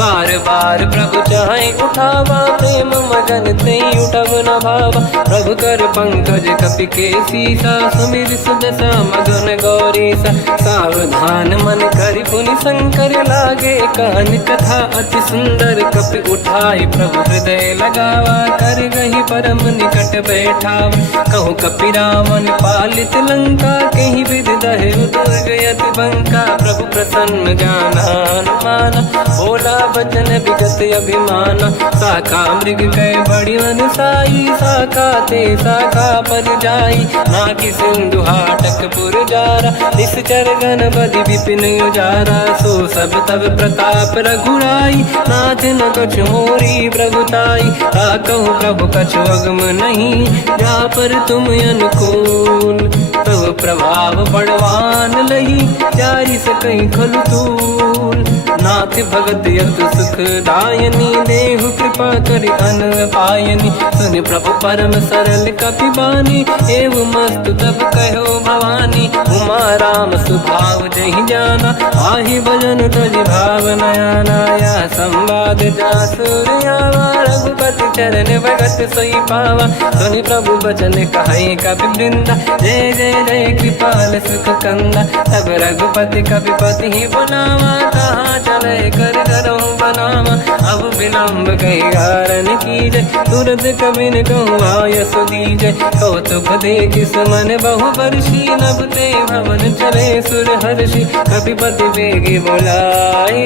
बार बार प्रभु चाहे उठावा प्रेम मगन ते उठब न भावा प्रभु कर पंकज कपि के सीसा सुमिर सुदशा मगन गौरीसा सावधान मन करि पुनि शंकर लागे कहन कथा अति सुंदर कपि उठाई प्रभु हृदय लगावा कर गही परम निकट बैठाव कहु कपि रावण पालित लंका कहीं विधि दहे दुर्ग यति बंका प्रभु प्रसन्न जाना हनुमाना बोला बचन विगत अभिमाना शाखा मृग कह बड़ी साई शाखा ते शाखा पर जाई नाकि सिंधु हाटक पुर जारा निश्चर गण बधि विपिन उजारा सो सब तब प्रताप रघुराई नाथ न कछु मोरी प्रभुताई कहूँ प्रभु कछु अगम नहीं जा पर तुम अनुकूल तब प्रभाव बड़वान लही जारी सकई खलु तूल नाथ भगत यत सुख दायनी देहु कृपा करि अन पायनी सुन प्रभु परम सरल कपि बानी एव मस्तु तब कहो भवानी उमा राम सुभाव जहि जाना आहि भजन तजि भाव नयाना या संवाद जासुर आवा रघुपति चरण भगत सोई पावा सुनि प्रभु बचन कहे कपि वृंदा जय जय जय कृपाल सुख कंदा तब रघुपति कपिपति ही बनावा कहाँ चले कर करो बनावा अब विलम्ब कही कारण कीजय तुरंत कबिन कहूँ आयस दीजय कौतुक देख सुमन बहु वर्षी नभ ते भवन चले सुर हर्षि कपिपति बेगी बोलाए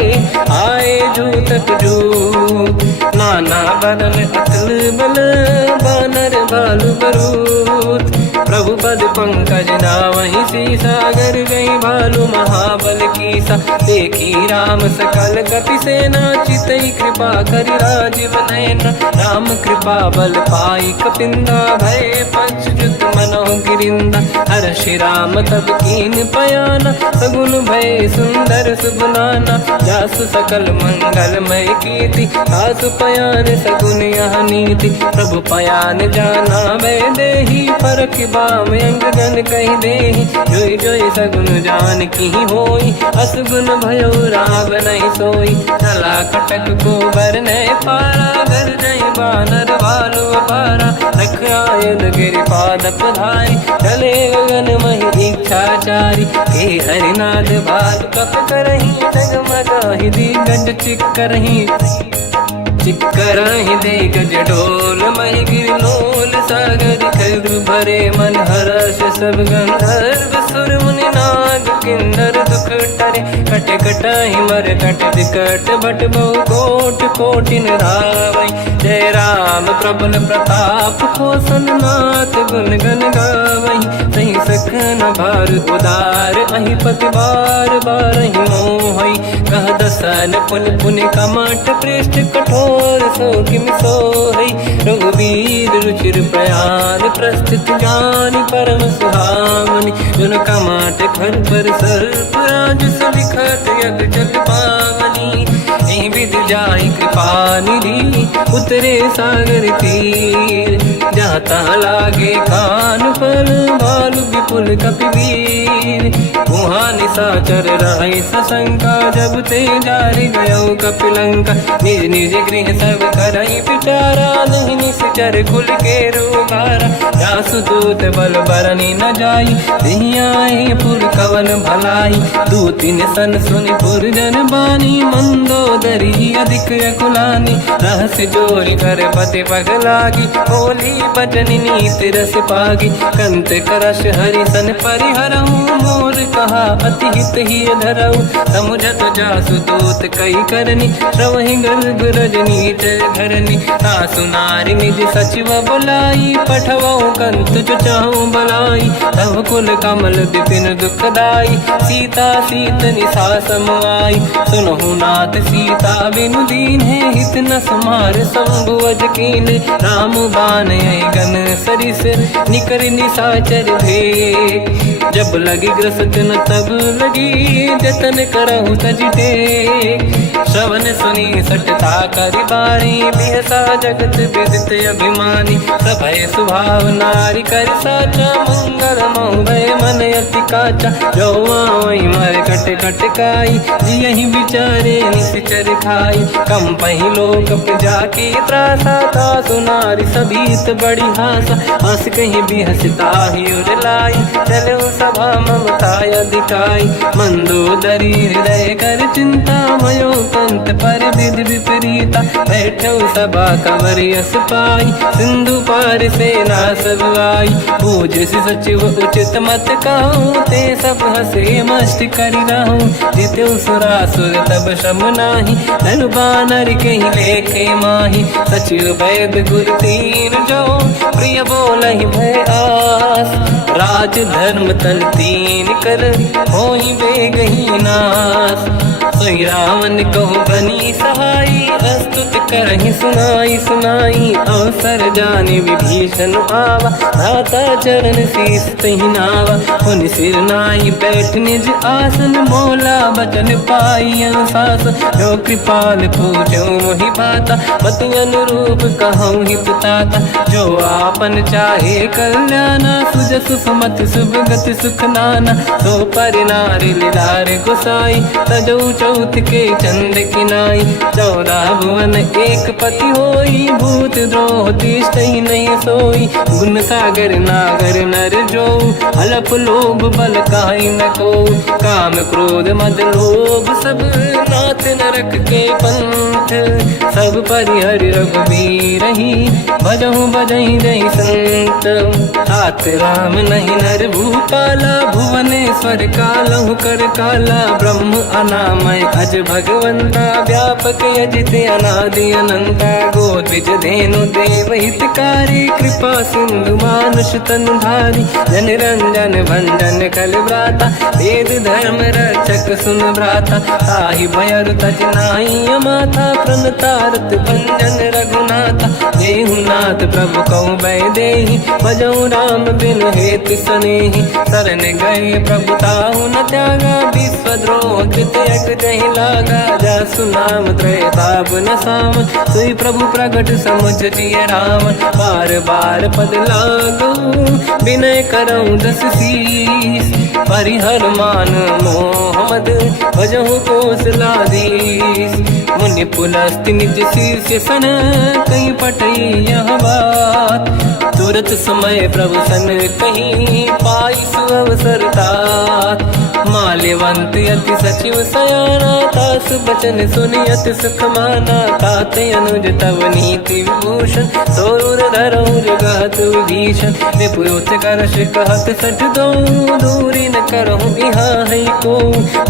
आए जूतक जूत नाना बदल अतल बल बानर बालु बरूत प्रभु पद पंकज नावहि सी सागर गई भालू महाबल कीसा देखी राम सकल कपि सेना चितई कृपा करि राजीव नयन राम कृपा बल पाई कपिंदा भय पक्षुत मनो गिरिंदा हर्षि राम तब कीन पयाना सगुन भय सुंदर सुबनाना जासु सकल मंगलमय कीर्ति आसु पयान सगुन यह नीति प्रभु पयान जाना मैं देही फरक बाम अंगन कही देही जोई जोई सगुन जान की होई असगुन भयो राव नहीं सोई चला कटक को बर नहीं पारा घर नहीं बानर बालू पारा रख आयन गिरिपाद पधारी चले गगन मही इच्छाचारी के हरिनाथ भाल कप करही जगमगाहि दिग्गज चिक्करहि दिग्गज ढोल महि गिरलोल सागर खर भरे मन हर्ष सब गंधर्व सुर मुनि नाग किन्नर दुख टरे कट कटाहि मर कट विकट भट बहु कोट कोटिन रावै जय राम प्रबल प्रताप कोसन नाथ गुण गन गावै सही सकन भार उदार अहि पति बार बारहि मोहै कह दसन पुन पुन कमठ पृष्ठ कठोर सो किम सोहै रघुवीर रुचिर प्रयाण प्रस्थित ज्ञान परम सुहामनि जुन कमठ खर पर सर्प राज सलिखत यग जल पावनी एहि विधि जाहि कृपा निधि उतरे सागर तीर जाता लागे कान फल भालु विपुल कपिवीर वहाँ निशाचर रहे सशंका जब ते जारि गयो कपिलंका निज निज गृह सब करई विचारा नहीं निश्चर कुल के रूबारा जासु दूत बल बरनी न जाई नहीं आए पुर कवन भलाई दूतिन सन सुनि पुर जन बानी मंदोदरी अधिक अकुलानी रहस्य जोरि कर पति पगलागी बोली बचन नीति रस पागी कंत करश हरि सन परिहरहु मोर कहा अति हित ही धरऊ समुझत जासु दूत कई करनी श्रवहि गर्भ रजनी धरनी सासु नारी निज सचिव बुलाई पठवऊ कंत जो चाहूं बलाई तब कुल कमल विपिन दुखदाई सीता सीत निशा समाई सुनहु नाथ सीता बिनु दीन है हित न समार शंभु अज कीन राम बान गन सरिस निकर निशाचर भेक जब लगी ग्रसत न तब लगी जतन करहु तज टेक श्रवण सुनी सटता करि बाणी बिहसा जगत विदित अभिमानी सभय सुभाव नारी कर साचा मंगल भय मन अति काचा जो आवई मर कट कट काई जियहि बिचारे निश्चर खाई कम पही लोक जाके त्रासा था सुनारी सभीत बड़ी हासा हंस कहीं भी हंसता ही उर लाई चलो सभा ममता अधिकाई मंदोदरी हृदय कर चिंता मयो पंत पर विधि विपरीता बैठो सभा कंवर यस पाई सिंधु पार सेना सब आई पूज सचिव उचित मत कहूँ ते सब हसे मस्त करि रहूं जितु सुरासुर तब शम नाही धनु बानर कहीं लेखे माही सचिव वैद गुरु तीन जो प्रिय बोलहि भय आस राज धर्म तन तीन कर होई बेगही नास सोई रावण कहु बनी सहाई अस्तुत करहि सुनाई सुनाई अवसर जाने विभीषण आवा धाता चरण शीस तहि नावा पुनि सिर नाई बैठ निज आसन मोला बचन पाई अनुशास जो कृपाल पूजो मोहि बाता मति अनुरूप कहूँ हित ताता जो आपन चाहे कल्याणा सुजस सुमति शुभ गति सुख नाना सो पर नारी लीलार गोसाई तजौ चौथ के चंद किनाई 14 भुवन एक पति होई भूत द्रोह तिष्ठहि नहीं सोई गुण सागर नागर नर जो अलप लोभ बल काहि न को काम क्रोध मद लोभ सब नाथ नरक के पंथ सब परिहरि रघुबीर ही भजहु बजहि रहि संत हाथ राम नहीं नर भूपाला भुवनेश्वर कालहु कर काला ब्रह्म अनामय अज भगवंता व्यापक अजित अनादि अनंता गोद्विज धेनु देव हितकारी कृपा सिंधु मानुष तनु धारी जन रंजन भंजन कल व्राता वेद धर्म रक्षक सुन भ्राता ताहि भयर तज नाहि माथा प्रणतारत भंजन रघुनाथा जेहु नाथ प्रभु कहु भय देहि भजहु राम बिनु हेतु सनेहि शरण गए प्रभु ताहु न त्यागा विश्वद्रोह कृत यज्ञ जहि लागा जासु नाम त्रयताप न साम सोई प्रभु प्रगट समुझ जिय राम बार बार पद लागू विनय करऊँ 10 शीस परिहर मान मोहम्मद भजहु कौशलाधीश मुनि पुलस्त्य निज शिष्य सन कहीं पटई यह बात। तुरत समय प्रभु सन कहीं पाई सुअवसर तात। माल्यवंत अति सचिव सयाना तास बचन सुनि अति सुख माना। ताते अनुज तव नीति विभूषण सोर धरऊ जगत विभीषण। विपुत करश कहत सठ दो दूरी न करहु इहा है को।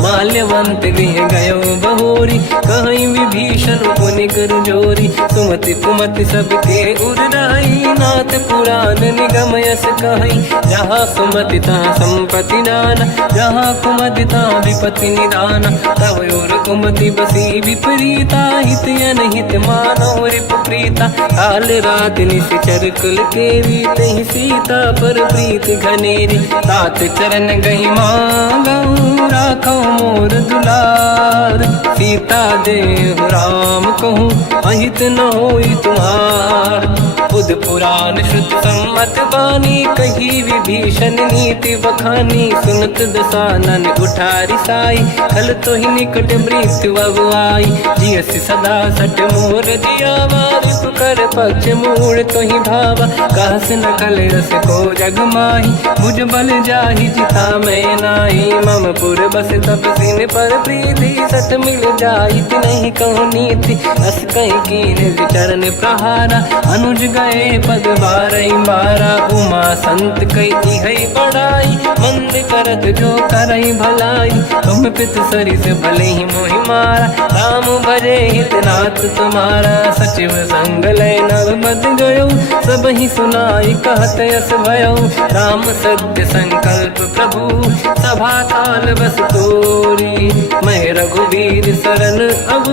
माल्यवंत गृह गयो बहोरी कहीं विभीषण पुनि कर जोरी। सुमति कुमति सबके उड़ाई नाथ पुराण निगम यस कहीं। जहाँ सुमति तहाँ संपत्ति नाना जहाँ कुमति तहाँ विपत्ति निदाना। तव और कुमति बसी विपरीता हित अनहित मानव रिप प्रीता। काल रात निश्चर कुल केरी तहि सीता पर प्रीत घनेरी। तात चरण गही मांगऊ राखो मोर दुलार। सीता देहु राम कहूँ अहित न होई तुम्हार। बुध पुराण श्रुत सम्मत बानी कही विभीषण नीति बखानी। सुनत दसानन उठारी साई खल तो ही निकट मृत्यु अब आई। जियसि सदा सट मोर जियावा रिपु कर पक्ष मूड़ तो ही भावा। कहस न कल रस को जग माही मुझ बल जाहि जिता मैं नाही। मम पुर बस तप सिन पर प्रीति सत मिल जाई नहीं कहूँ नीति। अस कहीं कीन विचरण प्रहारा अनुज गए पद बारई बारा। उमा संत कई है बड़ाई मंद करत जो करई भलाई। तुम पित सरिस भले ही मोहि मारा राम भजे हितनाथ तुम्हारा। सचिव संग लय नव बद गयो सब ही सुनाई कहत यस भयो। राम सत्य संकल्प प्रभु सभा काल बस तोरी। मैं रघुवीर शरण अब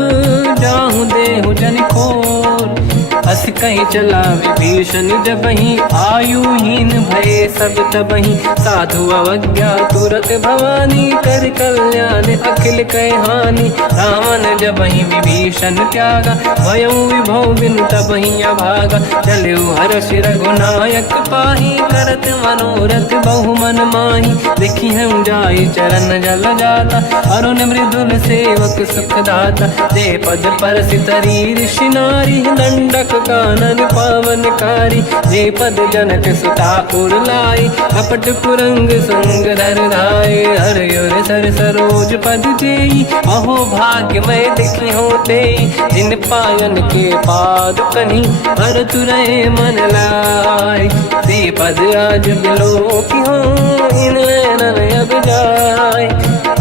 जाहूँ देहु जन खोर। अस कहीं चला विभीषण जबहि आयुहीन भये सब तबहि। साधु अवज्ञा तुरत भवानी कर कल्याण अखिल कह हानि। रावण जबहि विभीषण त्यागा भयउ विभव बिनु तबहि अभागा। चलऊ हर्ष रघुनायक पाही करत मनोरथ बहु मन माही। देखी हम जाई चरण जल जाता अरुण मृदुल सेवक सुख दाता। दे पद पर सितरी ऋषि नारी दंडक कानन पावनकारी। जे पद जनक सुता उर लाई कपट कुरंग संग धर धाय। हर सर सरोज पद जेई अहो भाग्य मैं देखी होते। जिन पायन के पाद कहीं हर तुरय मन लाय। दे पद आज बिलो की हो इन नैनन अब जाय।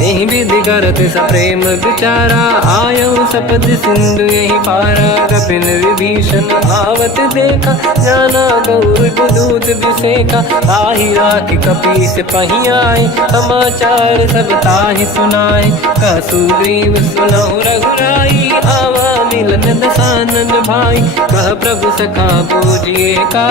यही विधि करत सप्रेम विचारा आयो सपद सिंधु यही पारा। कपिन विभीषण आवत देखा जाना गौर दूत विसेका। ताहि राखि कपीस पही आए समाचार सब ताहि सुनाए। कह सुग्रीव सुनहु रघुराई आवा मिलन दसानन भाई। कह प्रभु सखा पूजिए का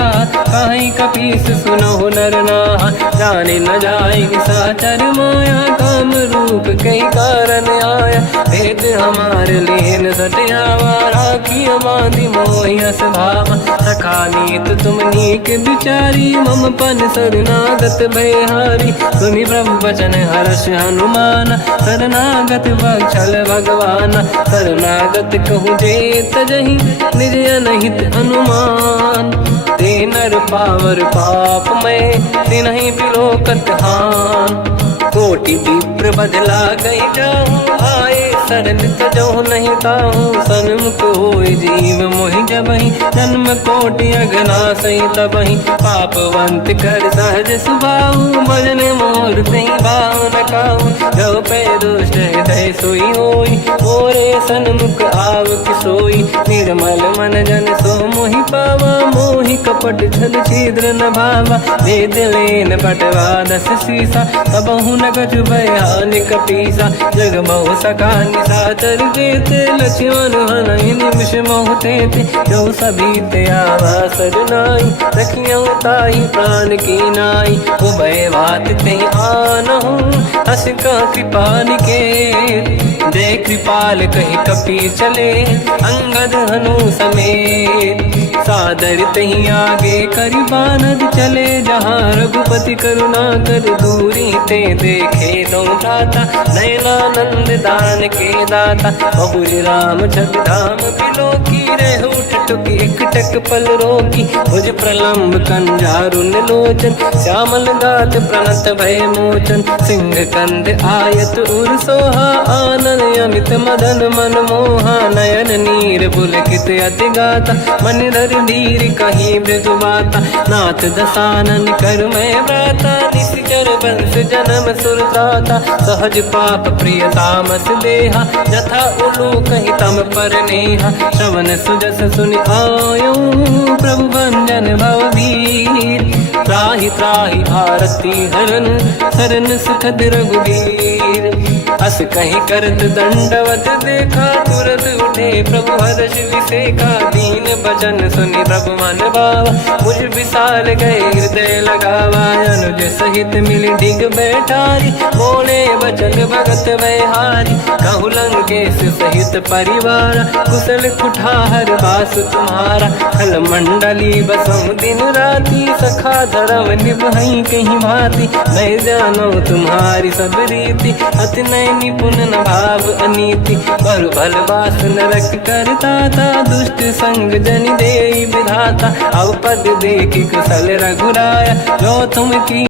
कहीं कपीस सुनहु नर नाहा। जाने न जाएगी साचर माया काम रूप कई कारण आया। भेद हमार लेन सटियावा राखी बांधी मोहियस भावा। सखा नीत तुम नीक बिचारी मम पन शरणागत भयहारी। सुनि प्रभु वचन हर्ष हनुमान शरणागत बक्षल भगवान। शरणागत कहूँ जे तजहि निज अनहित हनुमान। ते नर पावर पाप में तिन्हि बिलोकत हान। कोटि विप्र बदला गई जाऊँ आए शरण तजो नहीं ताहूँ। सन्मुख होय जीव मोहि जबहि जन्म कोटि अगना सही तबहि। पापवंत कर सहज सुभाऊ भजन मोर तहि बाहु न काहू। जो पे दुष्ट हृदय सोई होई मोरे सन्मुख आव किसोई। निर्मल मन जन सो मोहि पावा मोहि कपट छल छिद्र न भावा। भेद लेन बटवा दस सीसा तबहु न कछु भयानि कपीसा। जग महु सका निशाचर जेते लक्ष्मण हनहि निमिष महु तेते। जो सभी ते आवा सरनाई रखियौ ताहि प्राण की नाई। उभय बात ते आनहु हस का कृपा निकेत। जय कृपाल कहि कपि चले अंगद हनु समेत। सादर तही आगे करी बानर चले जहाँ रघुपति करुणा कर दूरी ते देखे दो भ्राता नयनानंद दान के दाता बहुरी राम छवि धाम बिलो की रह उठ टुकी एक टक पल रोकी भुज प्रलंब कंजारुन लोचन श्यामल गात प्रणत भय मोचन सिंह कंद आयत उर सोहा आनन अमित मदन मन मोहा नयन नीर पुलकित अति गाता मन धर धीर कहीं मृदु माता नाथ दसानन कर मैं व्राता निश्चर वंश जन्म सुरदाता सहज पाप प्रिय तामस देहा जथा उलू कहीं तम पर नेहा श्रवण सुजस सुनि आयो प्रभु भंजन भववीर त्राहि त्राहि आरती हरन सरन सुखद रघुवीर अस कहीं करत दंडवत देखा तुरत उठे प्रभु हर्ष विसेखा दीन भजन सुनि प्रभु मन भावा मुझ विशाल गए हृदय लगावा अनुज सहित मिल डिग बैठारी बोले बचन भगत वैहारी कहु लंकेश सहित परिवार कुशल कुठार बास तुम्हारा खल मंडली बसहु दिन राती सखा धर्म निभई कहीं भांति मैं जानो तुम्हारी सब रीति अति नय निपुण न भाव अनीति पर भल बास नरक करता था दुष्ट संग जन दे विधाता अब पद देख कुशल रघुराया जो तुम की